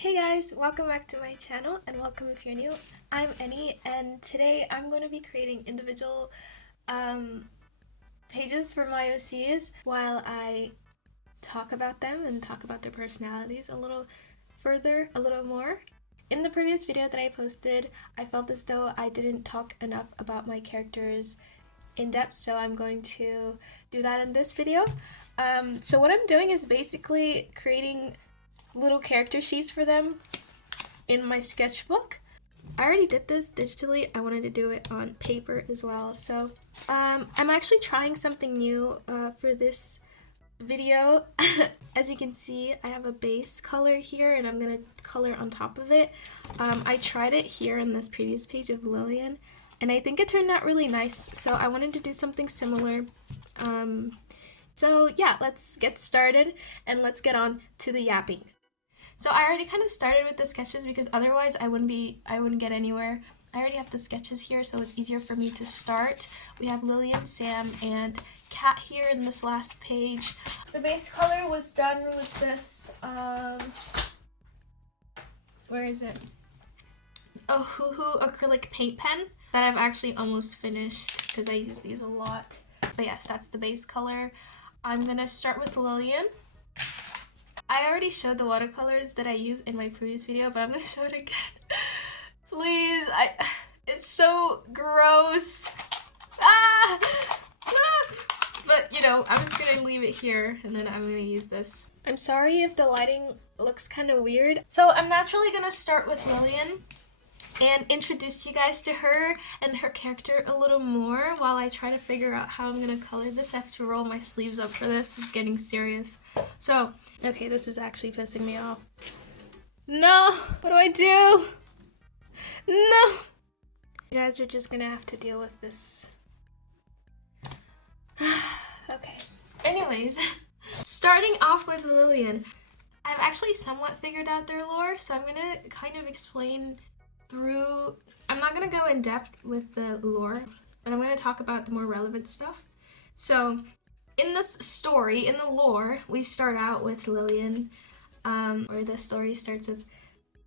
Hey guys, welcome back to my channel and welcome if you're new. I'm Annie and today I'm going to be creating individual pages for my OCs while I talk about them and talk about their personalities a little further, a little more. In the previous video that I posted, I felt as though I didn't talk enough about my characters in depth, so I'm going to do that in this video. So what I'm doing is basically creating little character sheets for them in my sketchbook. I already did this digitally. I wanted to do it on paper as well. So I'm actually trying something new for this video. As you can see, I have a base color here and I'm gonna color on top of it. I tried it here in this previous page of Lillian and I think it turned out really nice. So I wanted to do something similar. So yeah, let's get started and let's get on to the yapping. So I already kind of started with the sketches because otherwise I wouldn't get anywhere. I already have the sketches here, so it's easier for me to start. We have Lillian, Sam, and Kat here in this last page. The base color was done with this, where is it? A Hoo acrylic paint pen that I've actually almost finished because I use these a lot. But yes, that's the base color. I'm gonna start with Lillian. I already showed the watercolors that I used in my previous video, but I'm gonna show it again. Please, it's so gross. But you know, I'm just gonna leave it here and then I'm gonna use this. I'm sorry if the lighting looks kind of weird. So I'm naturally gonna start with Lillian and introduce you guys to her and her character a little more while I try to figure out how I'm gonna color this. I have to roll my sleeves up for this. It's getting serious. So, okay, this is actually pissing me off. No! What do I do? No! You guys are just gonna have to deal with this. Okay. Anyways, starting off with Lillian, I've actually somewhat figured out their lore, so I'm gonna kind of explain through. I'm not gonna go in depth with the lore, but I'm gonna talk about the more relevant stuff. So, in this story, in the lore, we start out with Lillian, or the story starts with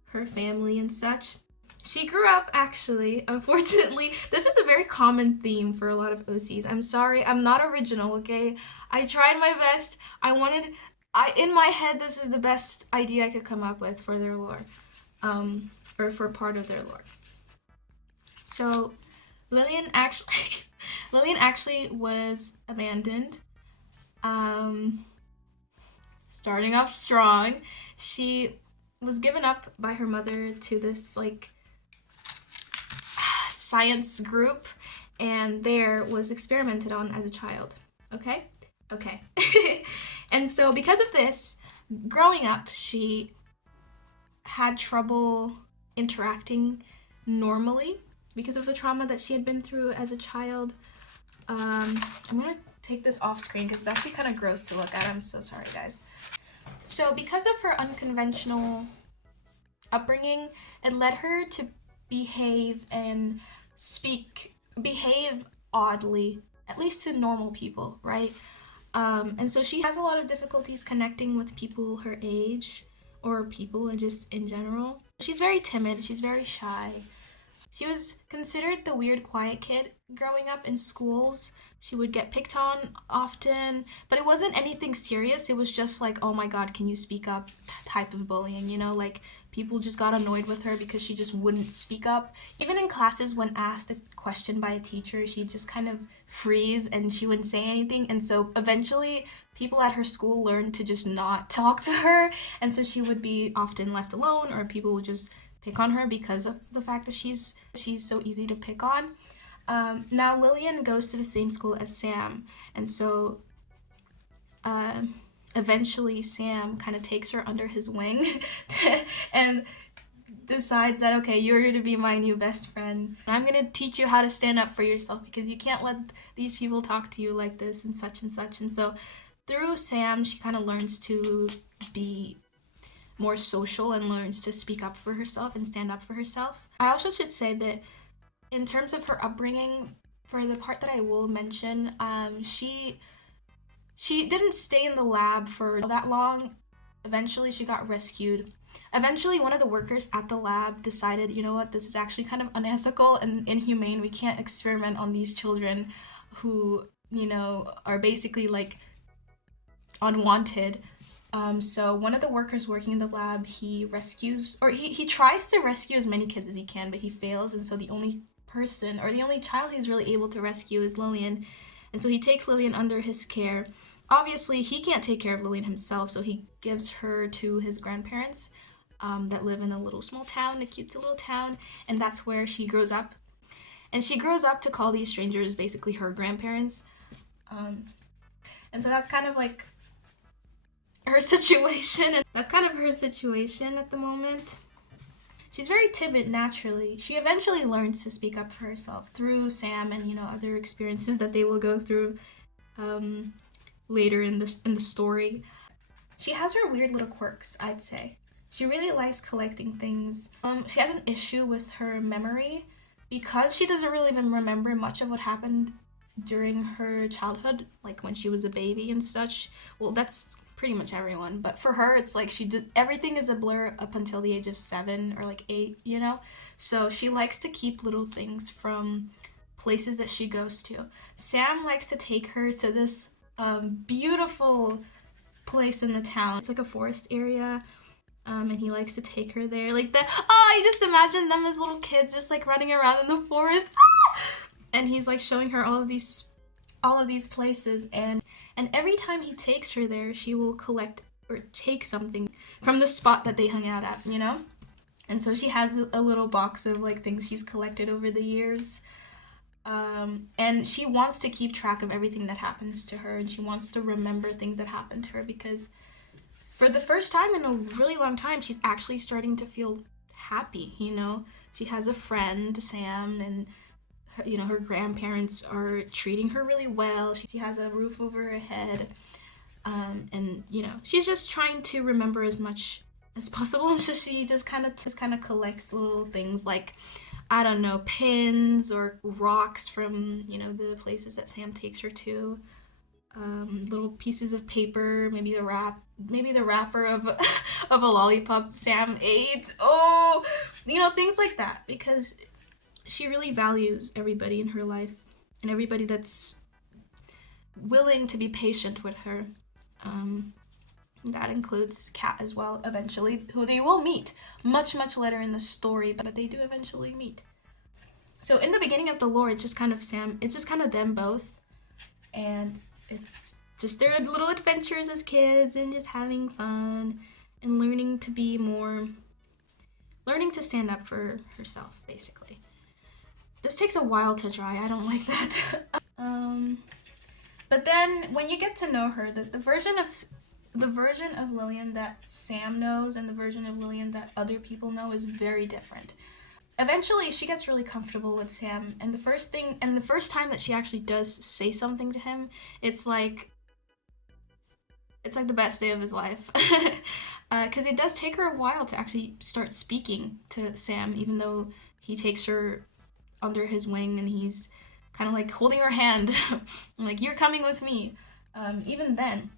her family and such. She grew up, actually, unfortunately, this is a very common theme for a lot of OCs. I'm sorry, I'm not original, okay? I tried my best. In my head, this is the best idea I could come up with for their lore, or for part of their lore. So, Lillian actually was abandoned. Starting off strong, she was given up by her mother to this science group and there was experimented on as a child. Okay. And so because of this, growing up, she had trouble interacting normally because of the trauma that she had been through as a child. I'm gonna take this off screen because it's actually kind of gross to look at. I'm so sorry, guys. So because of her unconventional upbringing, it led her to behave oddly, at least to normal people, right? And so she has a lot of difficulties connecting with people her age or people and just in general. She's very timid, she's very shy. She was considered the weird, quiet kid growing up in schools. She would get picked on often, but it wasn't anything serious. It was just like, oh my god, can you speak up type of bullying, you know? Like, people just got annoyed with her because she just wouldn't speak up. Even in classes, when asked a question by a teacher, she'd just kind of freeze and she wouldn't say anything. And so eventually, people at her school learned to just not talk to her. And so she would be often left alone, or people would just pick on her because of the fact that she's so easy to pick on. Now Lillian goes to the same school as Sam, and so eventually Sam kind of takes her under his wing and decides that, okay, you're here to be my new best friend. I'm gonna teach you how to stand up for yourself because you can't let these people talk to you like this and such and such. And so through Sam, she kind of learns to be more social and learns to speak up for herself and stand up for herself. I also should say that in terms of her upbringing, for the part that I will mention, she didn't stay in the lab for that long. Eventually she got rescued Eventually, one of the workers at the lab decided, you know what, this is actually kind of unethical and inhumane. We can't experiment on these children who, you know, are basically like unwanted. So one of the workers working in the lab, he rescues, or he tries to rescue as many kids as he can, but he fails. And so the only person, or the only child he's really able to rescue is Lillian. And so he takes Lillian under his care. Obviously, he can't take care of Lillian himself, so he gives her to his grandparents that live in a little small town, a cute little town, and that's where she grows up. And she grows up to call these strangers basically her grandparents. And so that's kind of like her situation, and that's kind of her situation at the moment. She's very timid naturally. She eventually learns to speak up for herself through Sam and, you know, other experiences that they will go through later in the story. She has her weird little quirks, I'd say. She really likes collecting things. She has an issue with her memory because she doesn't really even remember much of what happened during her childhood, like when she was a baby and such. Well, that's pretty much everyone, but for her it's like everything is a blur up until the age of 7 or like 8, you know. So she likes to keep little things from places that she goes to. Sam likes to take her to this beautiful place in the town. It's like a forest area, and he likes to take her there. Like you just imagine them as little kids just like running around in the forest. And he's like showing her all of these places, and every time he takes her there, she will collect or take something from the spot that they hung out at, you know? And so she has a little box of like things she's collected over the years. And she wants to keep track of everything that happens to her, and she wants to remember things that happened to her because for the first time in a really long time, she's actually starting to feel happy, you know? She has a friend, Sam, and you know, her grandparents are treating her really well. She has a roof over her head. And, you know, she's just trying to remember as much as possible. And so she just kind of collects little things like, I don't know, pins or rocks from, you know, the places that Sam takes her to. Little pieces of paper, maybe the wrapper of a lollipop Sam ate. Oh, you know, things like that, because she really values everybody in her life and everybody that's willing to be patient with her. That includes Kat as well, eventually, who they will meet much later in the story, but they do eventually meet. So in the beginning of the lore, it's just kind of them both, and it's just their little adventures as kids and just having fun and learning to stand up for herself, basically. This takes a while to dry. I don't like that. But then when you get to know her, the version of Lillian that Sam knows and the version of Lillian that other people know is very different. Eventually, she gets really comfortable with Sam, and the first time that she actually does say something to him, it's like the best day of his life. Because it does take her a while to actually start speaking to Sam, even though he takes her under his wing and he's kind of like holding her hand like, you're coming with me. Even then,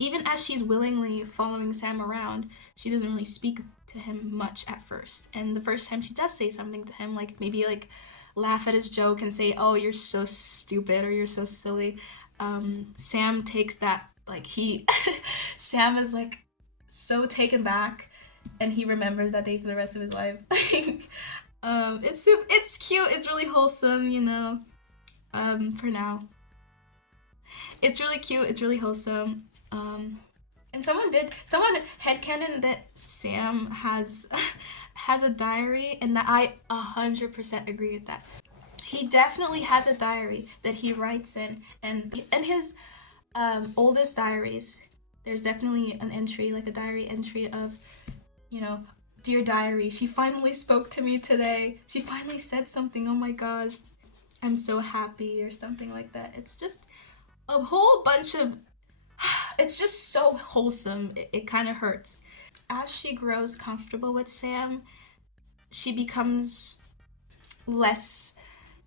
even as she's willingly following Sam around, she doesn't really speak to him much at first. And the first time she does say something to him, like maybe like laugh at his joke and say, oh, you're so stupid or you're so silly, Sam takes that like Sam is like so taken back, and he remembers that day for the rest of his life. It's cute, it's really wholesome, you know. For now, it's really cute, it's really wholesome. And someone headcanon that Sam has a diary, and that I 100% agree with that. He definitely has a diary that he writes in, and his oldest diaries, there's definitely an entry, like a diary entry of, you know, dear diary, she finally spoke to me today. She finally said something. Oh my gosh, I'm so happy, or something like that. It's just a whole bunch of, it's just so wholesome. It kind of hurts. As she grows comfortable with Sam, she becomes less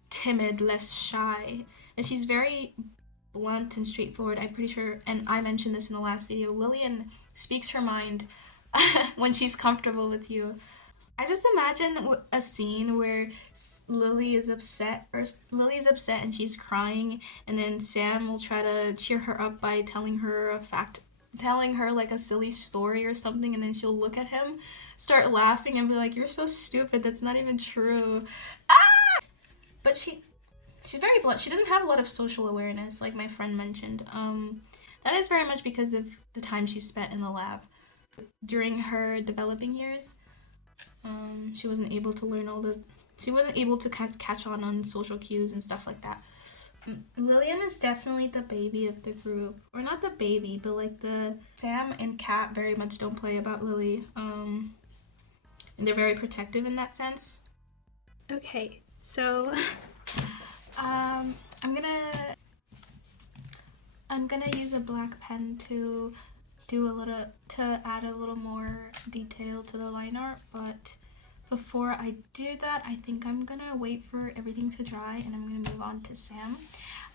timid, less shy, and she's very blunt and straightforward. I'm pretty sure, and I mentioned this in the last video, Lillian speaks her mind when she's comfortable with you. I just imagine a scene where Lily is upset and she's crying, and then Sam will try to cheer her up by telling her like a silly story or something, and then she'll look at him, start laughing, and be like, "You're so stupid. That's not even true." But she's very blunt. She doesn't have a lot of social awareness, like my friend mentioned. That is very much because of the time she spent in the lab during her developing years. She wasn't able to learn she wasn't able to catch on social cues and stuff like that. Lillian is definitely the baby of the group, or not the baby, but like the Sam and Kat very much don't play about Lily, and they're very protective in that sense. Okay, so I'm gonna use a black pen to add a little more detail to the line art, but before I do that, I think I'm gonna wait for everything to dry and I'm gonna move on to Sam.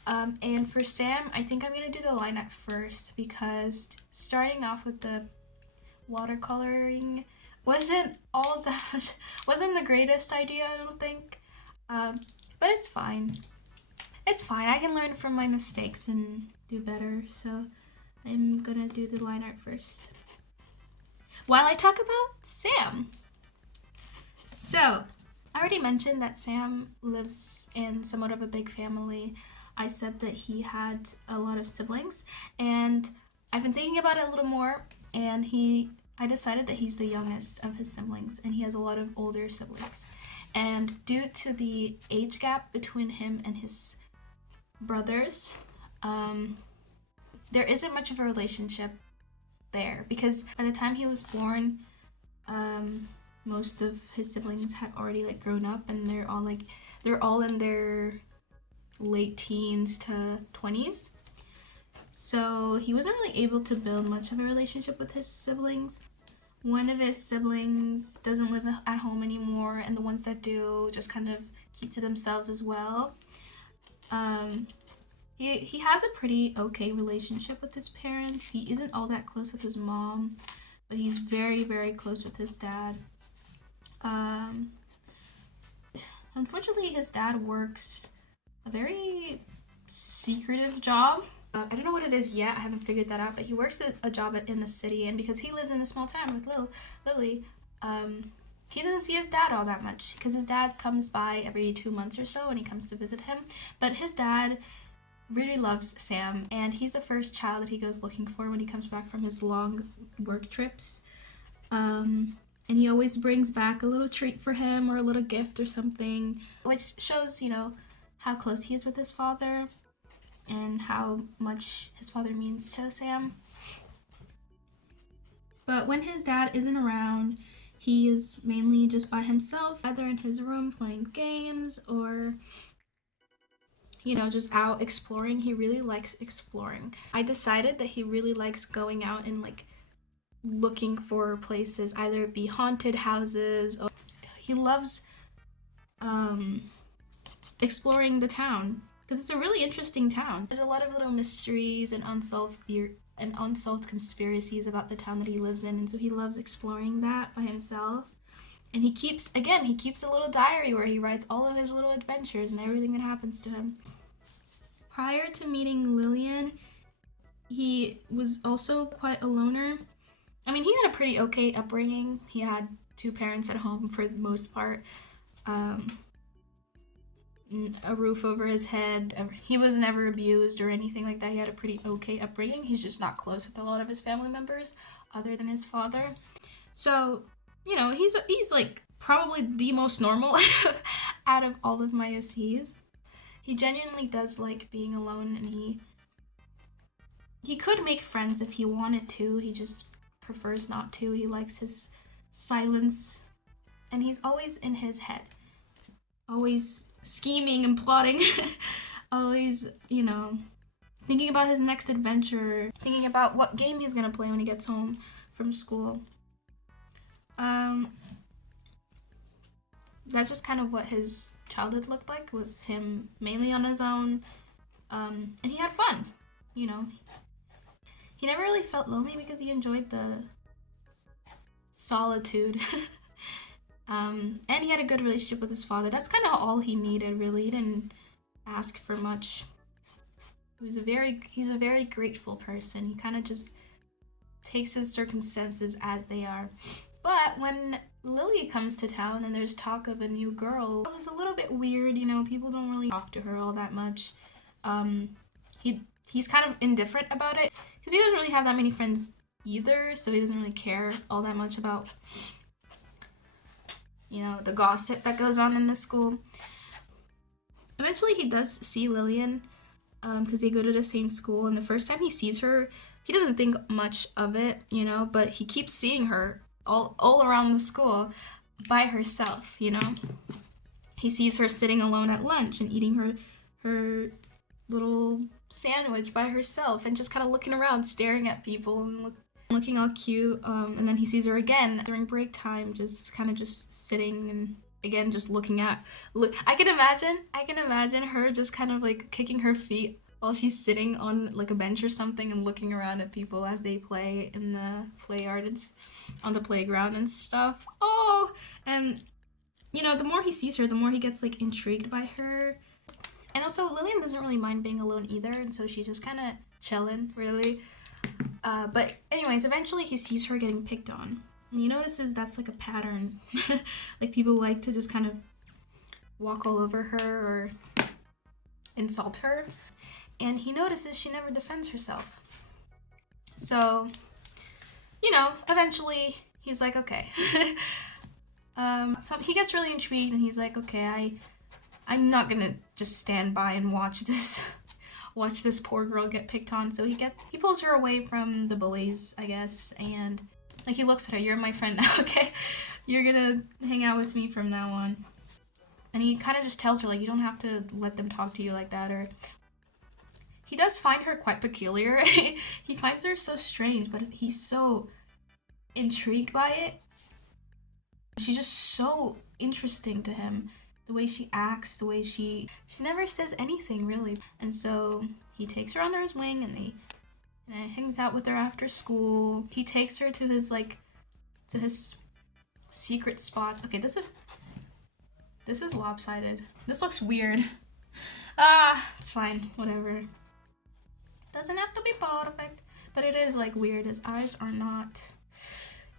And for Sam, I think I'm gonna do the line art first because starting off with the watercoloring wasn't wasn't the greatest idea, I don't think. But it's fine. It's fine. I can learn from my mistakes and do better. So I'm gonna do the line art first, while I talk about Sam. So, I already mentioned that Sam lives in somewhat of a big family. I said that he had a lot of siblings, and I've been thinking about it a little more, and I decided that he's the youngest of his siblings, and he has a lot of older siblings. And due to the age gap between him and his brothers, there isn't much of a relationship there, because by the time he was born, most of his siblings had already like grown up, and they're all in their late teens to 20s. So he wasn't really able to build much of a relationship with his siblings. One of his siblings doesn't live at home anymore, and the ones that do just kind of keep to themselves as well. He has a pretty okay relationship with his parents. He isn't all that close with his mom, but he's very, very close with his dad. Unfortunately, his dad works a very secretive job. I don't know what it is yet. I haven't figured that out, but he works a job in the city, and because he lives in a small town with Lily, he doesn't see his dad all that much because his dad comes by every 2 months or so and he comes to visit him. But his dad really loves Sam, and he's the first child that he goes looking for when he comes back from his long work trips. And he always brings back a little treat for him or a little gift or something, which shows, how close he is with his father and how much his father means to Sam. But when his dad isn't around, he is mainly just by himself, either in his room playing games or, just out exploring. He really likes exploring. I decided that he really likes going out and looking for places, either it be haunted houses, or he loves exploring the town because it's a really interesting town. There's a lot of little mysteries and unsolved conspiracies about the town that he lives in, and so he loves exploring that by himself. And he keeps a little diary where he writes all of his little adventures and everything that happens to him. Prior to meeting Lillian, he was also quite a loner. I mean, he had a pretty okay upbringing. He had 2 parents at home for the most part, a roof over his head. He was never abused or anything like that. He had a pretty okay upbringing. He's just not close with a lot of his family members other than his father. So, he's like probably the most normal out of all of my OCs. He genuinely does like being alone, and he could make friends if he wanted to. He just prefers not to. He likes his silence, and he's always in his head, always scheming and plotting, always, thinking about his next adventure, thinking about what game he's gonna play when he gets home from school. That's just kind of what his childhood looked like, was him mainly on his own, and he had fun, He never really felt lonely because he enjoyed the solitude. And he had a good relationship with his father. That's kind of all he needed, really. He didn't ask for much. He's a very grateful person. He kind of just takes his circumstances as they are. But when Lily comes to town and there's talk of a new girl, it's a little bit weird, you know, people don't really talk to her all that much. He's kind of indifferent about it because he doesn't really have that many friends either, so he doesn't really care all that much about, you know, the gossip that goes on in the school. Eventually he does see Lillian because they go to the same school, and the first time he sees her, he doesn't think much of it, you know, but he keeps seeing her all around the school by herself, you know. He sees her sitting alone at lunch and eating her little sandwich by herself and just kind of looking around, staring at people and looking all cute. And then he sees her again during break time, just kind of just sitting and again just looking at. I can imagine her just kind of like kicking her feet while she's sitting on like a bench or something and looking around at people as they play in the play yard and on the playground and stuff. Oh, and you know, the more he sees her, the more he gets like intrigued by her. And also Lillian doesn't really mind being alone either, and so she's just kind of chilling, really. But anyways, eventually he sees her getting picked on, and he notices that's like a pattern. Like people like to just kind of walk all over her or insult her, and he notices she never defends herself. So, you know, eventually he's like, okay. So he gets really intrigued, and he's like, okay, I'm not gonna just stand by and watch this poor girl get picked on. So he pulls her away from the bullies, I guess, and like he looks at her, you're my friend now, okay? You're gonna hang out with me from now on. And he kind of just tells her, like, you don't have to let them talk to you like that. Or he does find her quite peculiar. He finds her so strange, but he's so intrigued by it. She's just so interesting to him. The way she acts, the way she never says anything, really. And so he takes her under his wing, and he hangs out with her after school. He takes her to his secret spots. Okay, this is lopsided. This looks weird. It's fine, whatever. Doesn't have to be perfect, but it is like weird. His eyes are not.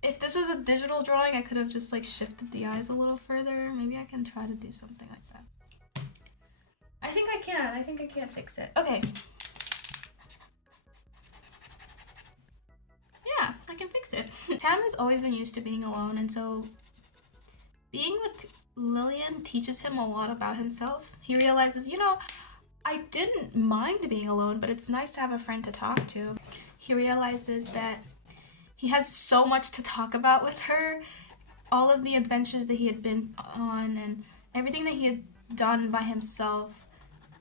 If this was a digital drawing, I could have just like shifted the eyes a little further. Maybe I can try to do something like that. I think I can fix it. Okay. Yeah, I can fix it. Sam has always been used to being alone, and so being with Lillian teaches him a lot about himself. He realizes, you know, I didn't mind being alone, but it's nice to have a friend to talk to. He realizes that he has so much to talk about with her, all of the adventures that he had been on and everything that he had done by himself.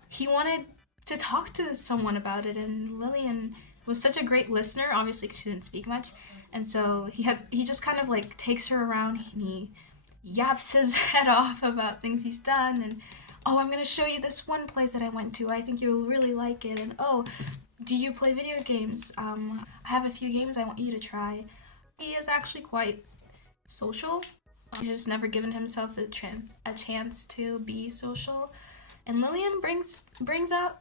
He wanted to talk to someone about it, and Lillian was such a great listener, obviously because she didn't speak much, and so he just kind of like takes her around and he yaps his head off about things he's done, and oh, I'm gonna show you this one place that I went to, I think you'll really like it, and oh, do you play video games? I have a few games I want you to try. He is actually quite social. He's just never given himself a chance to be social. And Lillian brings out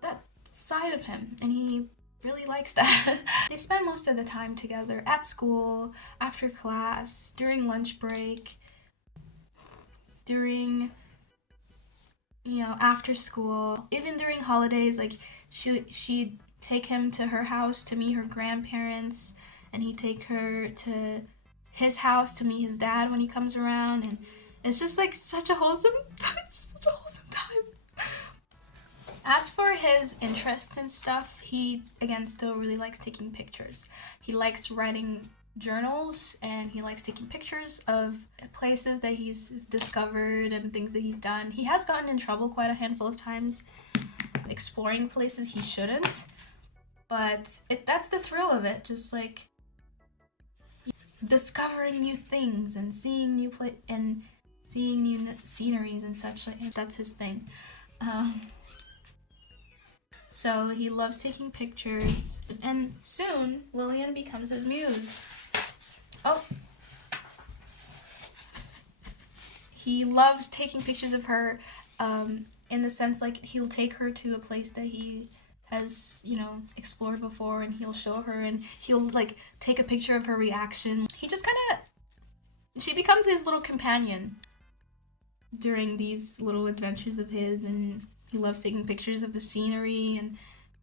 that side of him, and he really likes that. They spend most of the time together at school, after class, during lunch break, during, you know, after school, even during holidays. Like she'd take him to her house to meet her grandparents, and he'd take her to his house to meet his dad when he comes around, and it's just like such a wholesome time. It's just such a wholesome time. As for his interests and stuff, he again still really likes taking pictures. He likes writing journals, and he likes taking pictures of places that he's discovered and things that he's done. He has gotten in trouble quite a handful of times exploring places he shouldn't, but that's the thrill of it, just like discovering new things and seeing new sceneries and such. Like that's his thing. So he loves taking pictures, and soon Lillian becomes his muse. Oh, He loves taking pictures of her, in the sense like he'll take her to a place that he has, explored before, and he'll show her, and he'll like take a picture of her reaction. He just kind of, she becomes his little companion during these little adventures of his, and he loves taking pictures of the scenery and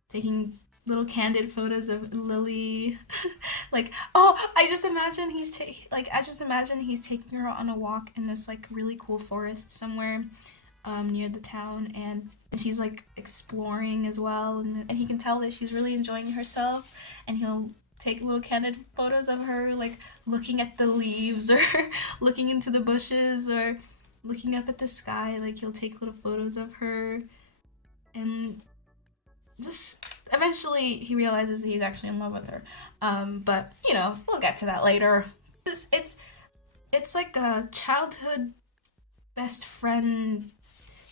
taking little candid photos of Lily. Like, oh, I just imagine he's taking her on a walk in this like really cool forest somewhere near the town, and she's like exploring as well, and he can tell that she's really enjoying herself, and he'll take little candid photos of her like looking at the leaves or looking into the bushes or looking up at the sky. Like, he'll take little photos of her, and just eventually he realizes he's actually in love with her. But we'll get to that later. It's like a childhood best friend,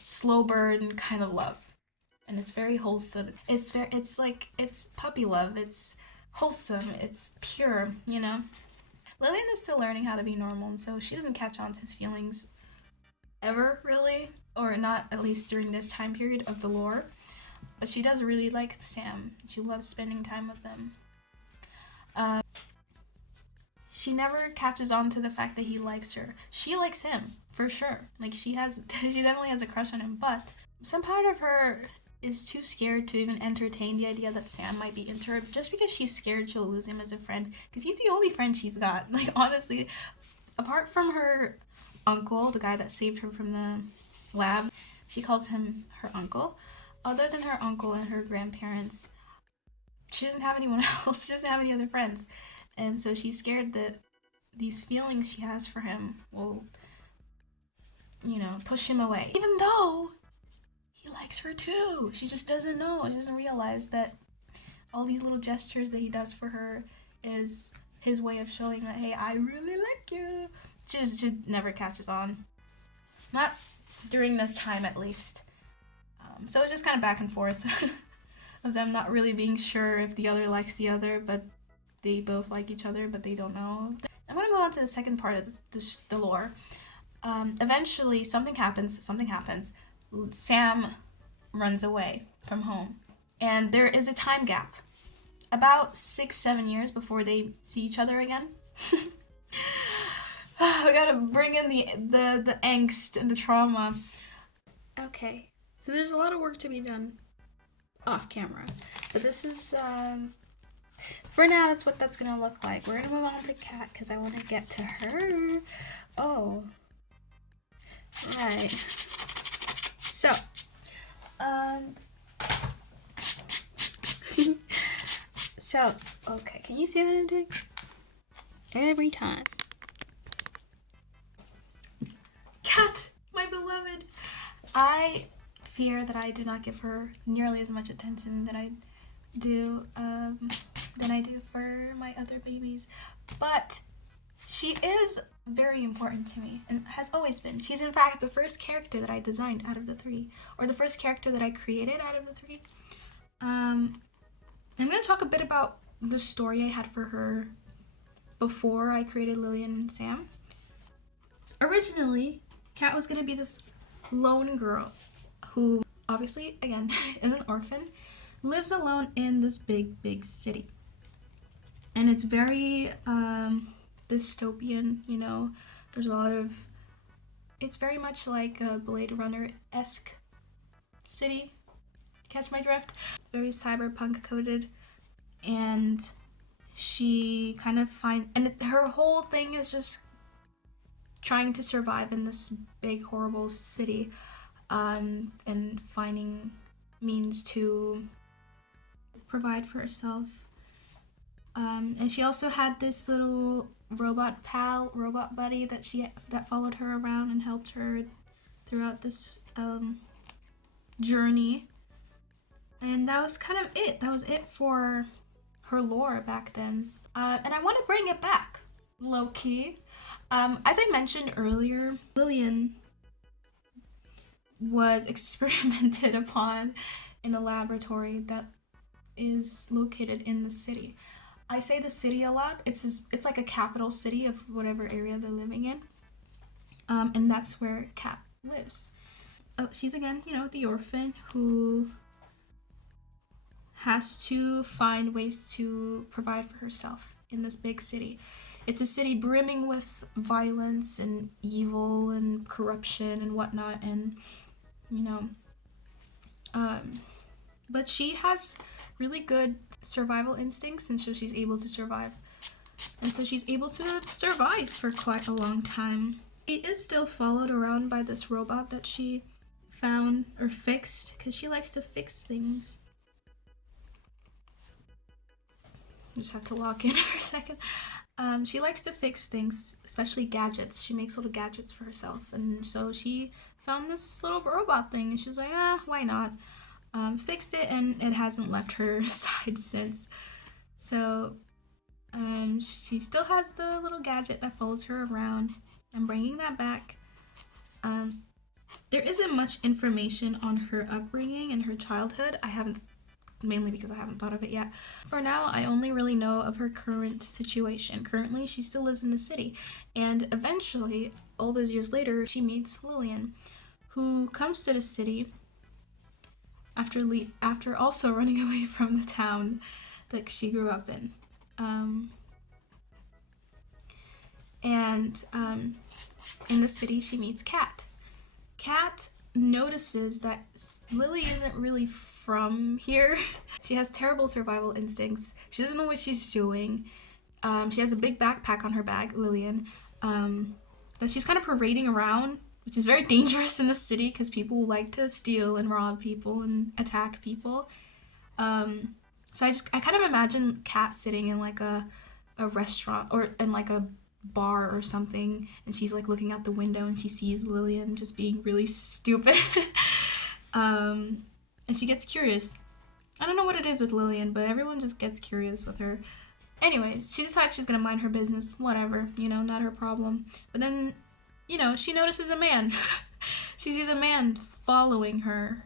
slow burn kind of love, and it's very wholesome. It's puppy love. It's wholesome. It's pure. Lillian is still learning how to be normal, and so she doesn't catch on to his feelings ever, really, or not at least during this time period of the lore. But she does really like Sam. She loves spending time with him. She never catches on to the fact that he likes her. She likes him, for sure. Like, she definitely has a crush on him, but some part of her is too scared to even entertain the idea that Sam might be into her, just because she's scared she'll lose him as a friend, because he's the only friend she's got. Like, honestly, apart from her uncle, the guy that saved her from the lab, she calls him her uncle. Other than her uncle and her grandparents, she doesn't have anyone else. She doesn't have any other friends. And so she's scared that these feelings she has for him will, push him away. Even though he likes her too. She just doesn't know. She doesn't realize that all these little gestures that he does for her is his way of showing that, hey, I really like you. She just never catches on. Not during this time, at least. So it's just kind of back and forth of them not really being sure if the other likes the other, but they both like each other, but they don't know. I'm going to move on to the second part of the lore. Eventually, something happens. Sam runs away from home, and there is a time gap. About 6-7 years before they see each other again. We gotta bring in the angst and the trauma. Okay. So there's a lot of work to be done off camera, but this is, for now, that's what that's gonna look like. We're gonna move on to Kat, because I want to get to her. Oh. Right. So, okay, can you see what I'm doing? Every time. Kat, my beloved. I fear that I do not give her nearly as much attention that I do for my other babies, but she is very important to me and has always been. She's in fact the first character that I designed out of the 3, or the first character that I created out of the 3. I'm going to talk a bit about the story I had for her before I created Lillian and Sam. Originally, Kat was going to be this lone girl who, obviously, again, is an orphan, lives alone in this big city. And it's very dystopian, there's a lot of, it's very much like a Blade Runner-esque city, catch my drift? Very cyberpunk coded, and she kind of and her whole thing is just trying to survive in this big horrible city, and finding means to provide for herself. And she also had this little robot buddy that followed her around and helped her throughout this journey. And that was kind of it. That was it for her lore back then. And I want to bring it back, low-key. As I mentioned earlier, Lillian was experimented upon in a laboratory that is located in the city. I say the city a lot. It's like a capital city of whatever area they're living in. And that's where Kat lives. She's again, the orphan who has to find ways to provide for herself in this big city. It's a city brimming with violence and evil and corruption and whatnot, and you know, but she has really good survival instincts, and so she's able to survive. And so she's able to survive for quite a long time. She is still followed around by this robot that she found or fixed, because she likes to fix things. Just have to log in for a second. She likes to fix things, especially gadgets. She makes little gadgets for herself, and so she found this little robot thing, and she's like, why not? Fixed it, and it hasn't left her side since. So she still has the little gadget that follows her around. I'm bringing that back. There isn't much information on her upbringing and her childhood. Mainly because I haven't thought of it yet. For now, I only really know of her current situation. Currently, she still lives in the city, and eventually, all those years later, she meets Lillian, who comes to the city after also running away from the town that she grew up in. In the city, she meets Kat. Kat notices that Lily isn't really from here. She has terrible survival instincts. She doesn't know what she's doing. She has a big backpack on her back, Lillian, that she's kind of parading around, which is very dangerous in the city because people like to steal and rob people and attack people. So I kind of imagine Kat sitting in like a restaurant or in like a bar or something, and she's like looking out the window and she sees Lillian just being really stupid. And she gets curious. I don't know what it is with Lillian, but everyone just gets curious with her. Anyways, she decides she's gonna mind her business, whatever, not her problem. But then, she notices a man. She sees a man following her.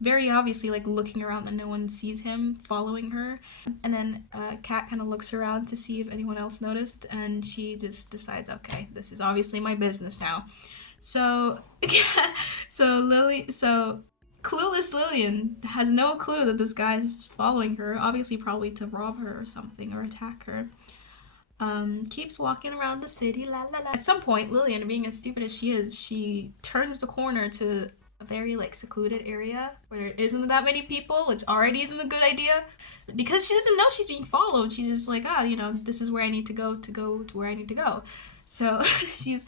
Very obviously, like, looking around that no one sees him following her. And then Kat kind of looks around to see if anyone else noticed, and she just decides, okay, this is obviously my business now. So clueless Lillian has no clue that this guy's following her, obviously probably to rob her or something or attack her. Keeps walking around the city, la la la. At some point, Lillian, being as stupid as she is, she turns the corner to a very like secluded area where there isn't that many people, which already isn't a good idea. Because she doesn't know she's being followed, she's just like, this is where I need to go to where I need to go. So she's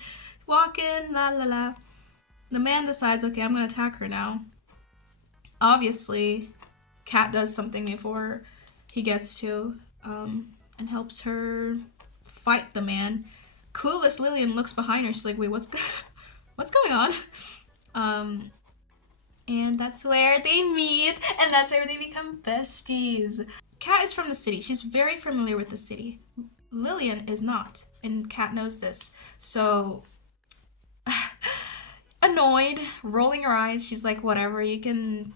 walking, la la la. The man decides, okay, I'm gonna attack her now. Obviously, Kat does something before he gets to, and helps her fight the man. Clueless Lillian looks behind her. She's like, wait, what's going on? And that's where they meet, and that's where they become besties. Kat is from the city. She's very familiar with the city. Lillian is not, and Kat knows this. So, annoyed, rolling her eyes, she's like, whatever, you can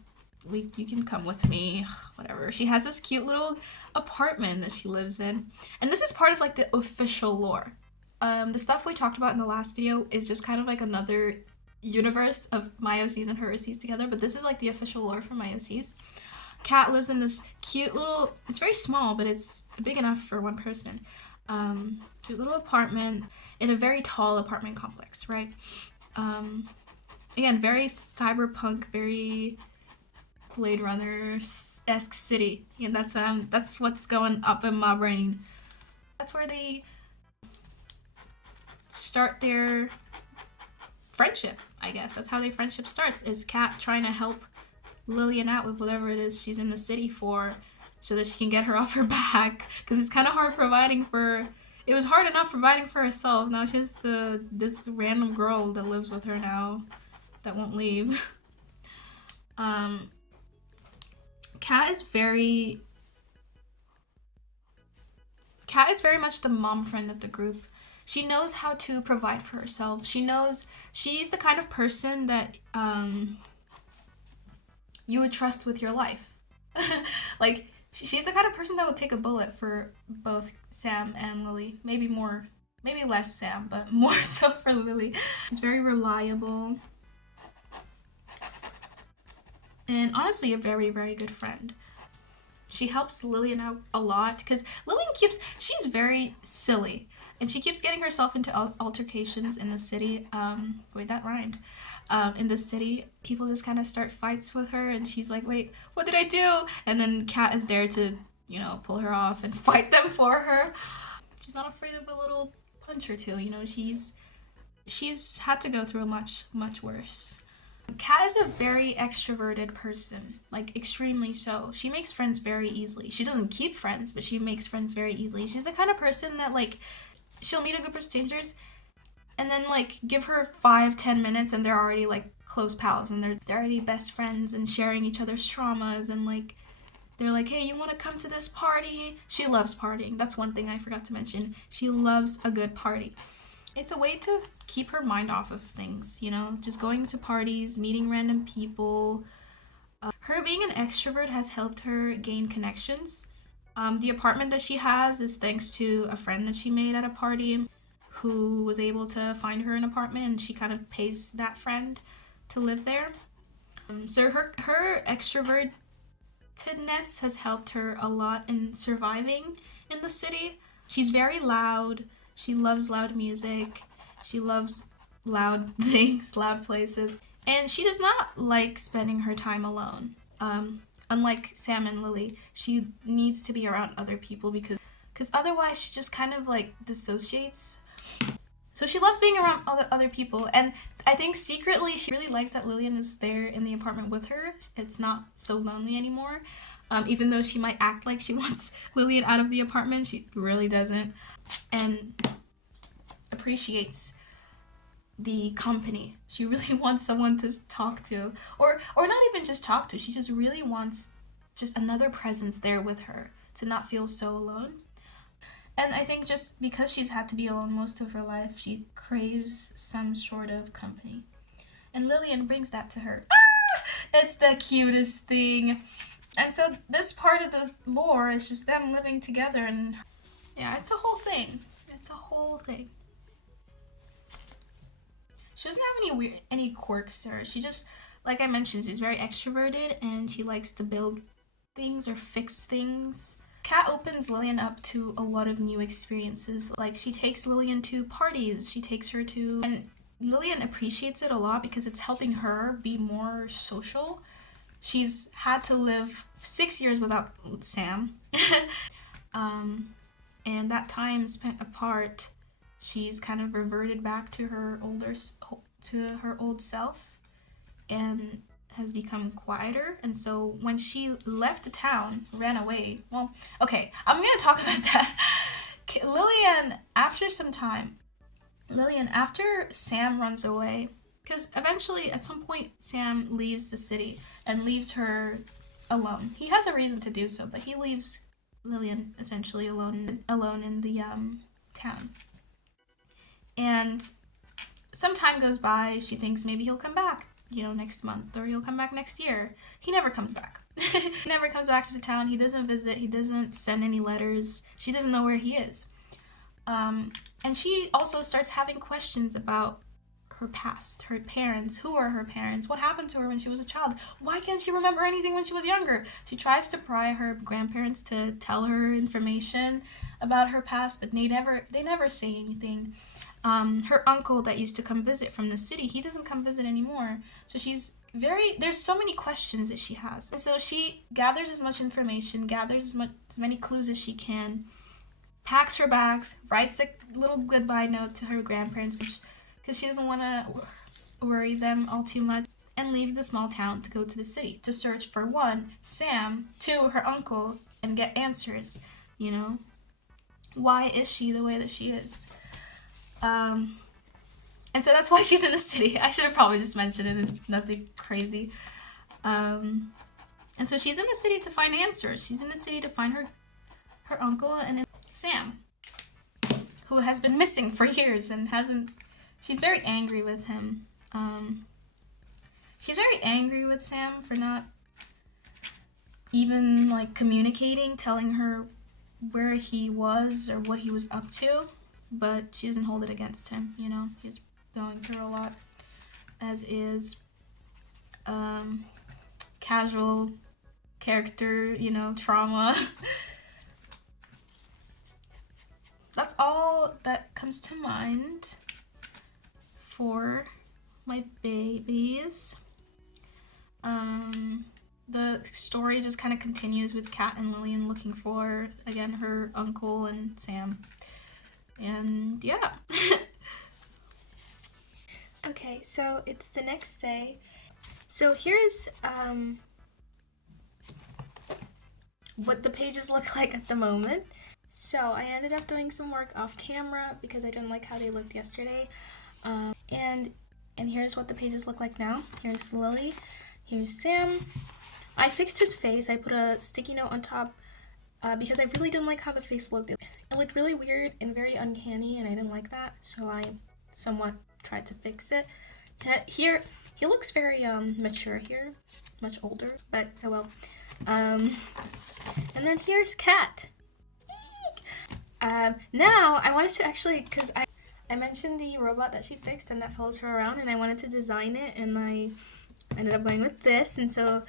come with me, whatever. She has this cute little apartment that she lives in, and this is part of like the official lore. The stuff we talked about in the last video is just kind of like another universe of my OCs and her OCs together, but this is like the official lore for my OCs. Kat lives in this cute little, it's very small, but it's big enough for one person, cute little apartment in a very tall apartment complex, right? Again, very cyberpunk, very Blade Runner-esque city. And that's what's going up in my brain. That's where they start their friendship, I guess. That's how their friendship starts, is Kat trying to help Lillian out with whatever it is she's in the city for, so that she can get her off her back. Because it's kind of hard it was hard enough providing for herself. Now she has this random girl that lives with her now that won't leave. Kat is very much the mom friend of the group. She knows how to provide for herself. She knows she's the kind of person that you would trust with your life. Like, she's the kind of person that would take a bullet for both Sam and Lily. Maybe more Maybe less Sam, but more so for Lily. She's very reliable. And honestly, a very, very good friend. She helps Lillian out a lot because she's very silly and she keeps getting herself into altercations in the city. Wait, that rhymed. In the city, people just kind of start fights with her and she's like, wait, what did I do? And then Kat is there to, pull her off and fight them for her. She's not afraid of a little punch or two, she's had to go through a much, much worse. Kat is a very extroverted person, like extremely so. She makes friends very easily. She doesn't keep friends, but she makes friends very easily. She's the kind of person that she'll meet a group of strangers and then give her 5-10 minutes and they're already close pals and they're already best friends and sharing each other's traumas and they're like, hey, you want to come to this party? She loves partying. That's one thing I forgot to mention. She loves a good party. It's a way to keep her mind off of things, just going to parties, meeting random people. Her being an extrovert has helped her gain connections. The apartment that she has is thanks to a friend that she made at a party who was able to find her an apartment, and she kind of pays that friend to live there. So her extrovertedness has helped her a lot in surviving in the city. She's very loud. She loves loud music. She loves loud things, loud places. And she does not like spending her time alone. Unlike Sam and Lily, she needs to be around other people because otherwise she just kind of dissociates. So she loves being around other people. And I think secretly she really likes that Lillian is there in the apartment with her. It's not so lonely anymore. Even though she might act like she wants Lillian out of the apartment, she really doesn't. And appreciates the company. She really wants someone to talk to. Or not even just talk to. She just really wants just another presence there with her to not feel so alone. And I think just because she's had to be alone most of her life, she craves some sort of company. And Lillian brings that to her. It's the cutest thing. And so this part of the lore is just them living together and yeah, it's a whole thing. It's a whole thing. She doesn't have any quirks to her. She just, like I mentioned, she's very extroverted and she likes to build things or fix things. Kat opens Lillian up to a lot of new experiences. She takes Lillian to parties. She takes her to... And Lillian appreciates it a lot because it's helping her be more social. She's had to live 6 years without Sam. And that time spent apart, she's kind of reverted back to her old self and has become quieter. And so when she left the town, ran away, well, okay, I'm gonna talk about that. Lillian, after Sam runs away, because eventually at some point Sam leaves the city and leaves her alone. He has a reason to do so, but he leaves Lillian essentially alone in the town. And some time goes by. She thinks maybe he'll come back, next month, or he'll come back next year. He never comes back. He never comes back to the town. He doesn't visit. He doesn't send any letters. She doesn't know where he is. And she also starts having questions about her past, her parents. Who are her parents? What happened to her when she was a child? Why can't she remember anything when she was younger? She tries to pry her grandparents to tell her information about her past, but they never say anything. Her uncle that used to come visit from the city, he doesn't come visit anymore. So there's so many questions that she has. And so she gathers as much information, gathers as many clues as she can, packs her bags, writes a little goodbye note to her grandparents, because she doesn't want to worry them all too much, and leaves the small town to go to the city to search for one, Sam, two, her uncle, and get answers, Why is she the way that she is? And so that's why she's in the city. I should have probably just mentioned it. There's nothing crazy. And so she's in the city to find answers. She's in the city to find her uncle and Sam, who has been missing for years and hasn't... She's very angry with him. She's very angry with Sam for not even communicating, telling her where he was or what he was up to. but she doesn't hold it against him, you know? He's going through a lot, as is casual character, you know, trauma. That's all that comes to mind for my babies. The story just kind of continues with Kat and Lillian looking for, again, her uncle and Sam. And yeah. Okay, so it's the next day. So here's what the pages look like at the moment. So I ended up doing some work off camera because I didn't like how they looked yesterday. And here's what the pages look like now. Here's Lily. Here's Sam. I fixed his face. I put a sticky note on top because I really didn't like how the face looked. It looked really weird and very uncanny, and I didn't like that. So I somewhat tried to fix it. Here, he looks very mature here, much older, but oh well. And then here's Kat. Now I wanted to actually, because I mentioned the robot that she fixed and that follows her around, and I wanted to design it, and I ended up going with this, and so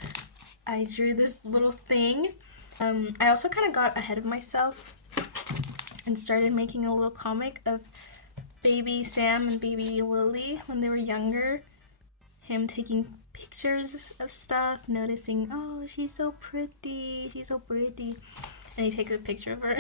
I drew this little thing. I also kind of got ahead of myself and started making a little comic of baby Sam and baby Lily when they were younger. Him taking pictures of stuff, noticing, oh, she's so pretty, and he takes a picture of her.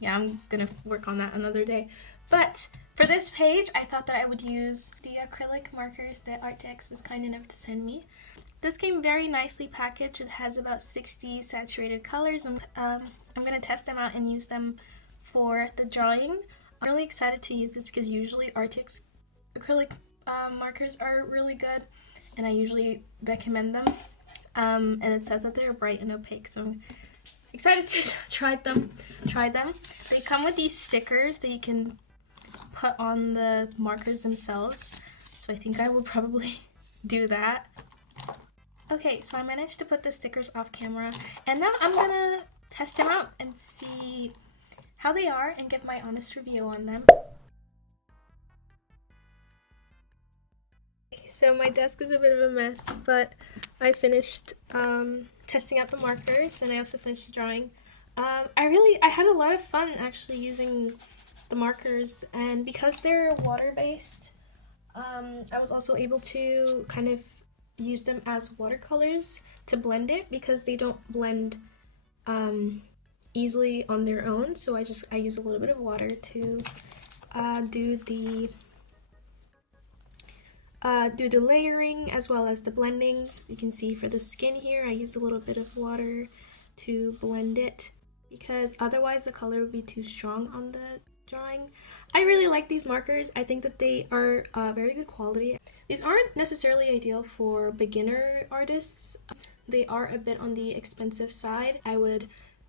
Yeah, I'm gonna work on that another day. But for this page, I thought that I would use the acrylic markers that Artex was kind enough to send me. This came very nicely packaged. It has about 60 saturated colors, and I'm gonna test them out and use them for the drawing. I'm really excited to use this because usually Artex acrylic markers are really good, and I usually recommend them. And it says that they're bright and opaque, so I'm excited to try them. They come with these stickers that you can put on the markers themselves, so I think I will probably do that. Okay, so I managed to put the stickers off camera, and now I'm gonna test them out and see how they are and give my honest review on them. So my desk is a bit of a mess, but I finished testing out the markers, and I also finished the drawing. I had a lot of fun actually using the markers, and because they're water-based, I was also able to kind of use them as watercolors to blend it because they don't blend easily on their own. So I use a little bit of water to do the layering as well as the blending. As you can see for the skin here, I used a little bit of water to blend it because otherwise the color would be too strong on the drawing. I really like these markers. I think that they are very good quality. These aren't necessarily ideal for beginner artists. They are a bit on the expensive side. I would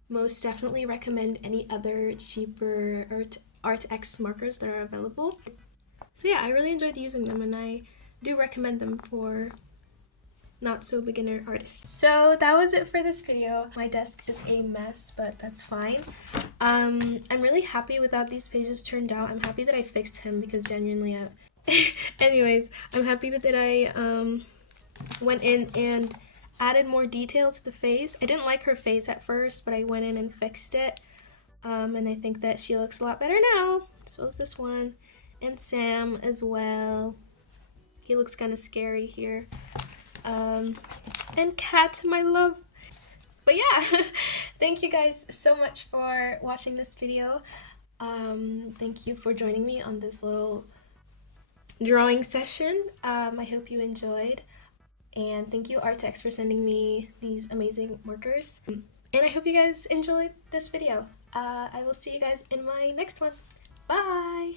most definitely recommend any other cheaper ArtX markers that are available. So yeah, I really enjoyed using them, and I do recommend them for not so beginner artists. So that was it for this video. My desk is a mess, but that's fine. I'm really happy with how these pages turned out. I'm happy that I fixed him because genuinely anyways, I'm happy that I went in and added more detail to the face. I didn't like her face at first, but I went in and fixed it. And I think that she looks a lot better now. So is this one. And Sam as well. He looks kind of scary here. And Kat, my love. But yeah, thank you guys so much for watching this video. Thank you for joining me on this little drawing session. I hope you enjoyed. And thank you Artex for sending me these amazing markers. And I hope you guys enjoyed this video. I will see you guys in my next one. Bye!